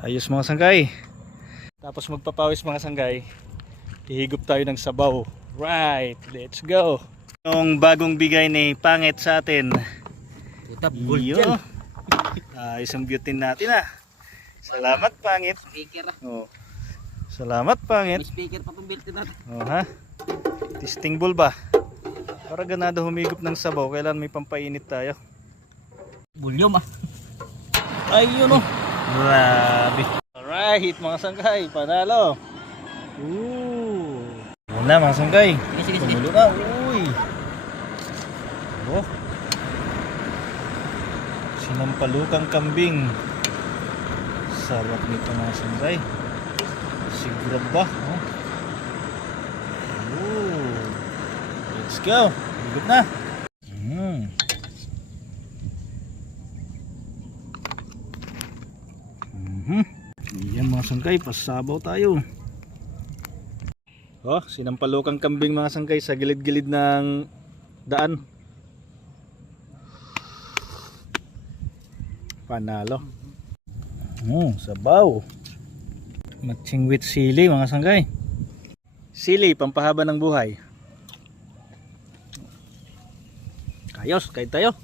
Ayos mga sanggay. Tapos magpapawis mga sanggay. Hihigop tayo ng sabaw. Right, let's go. Yung bagong bigay ni Pangit sa atin. Puta, gold Iyo. yan. Ayos ang beauty natin ah. Salamat Pangit. Speaker ah. Oh. Salamat Pangit. May speaker pa itong built natin. Oh ha. Testing ball ba? Para ganado humigop ng sabaw, kailan may pampainit tayo. Bulyom ah. Ayun oh. Grabe. Alright mga sanggay, panalo. Una mga sanggay. Sige, sige. Tumulo na. Uy. Oh. Sinampalukang kambing. Sarap nito mga sanggay. Sigurad ba? Oh. Let's go. Higop na. Yan mga sanggay, pasabaw tayo. Oh, sinampalukang kambing mga sanggay sa gilid-gilid ng daan. Panalo. Sabaw. Matching with sili mga sanggay. Sili, pampahaba ng buhay. Ayos, kain tayo.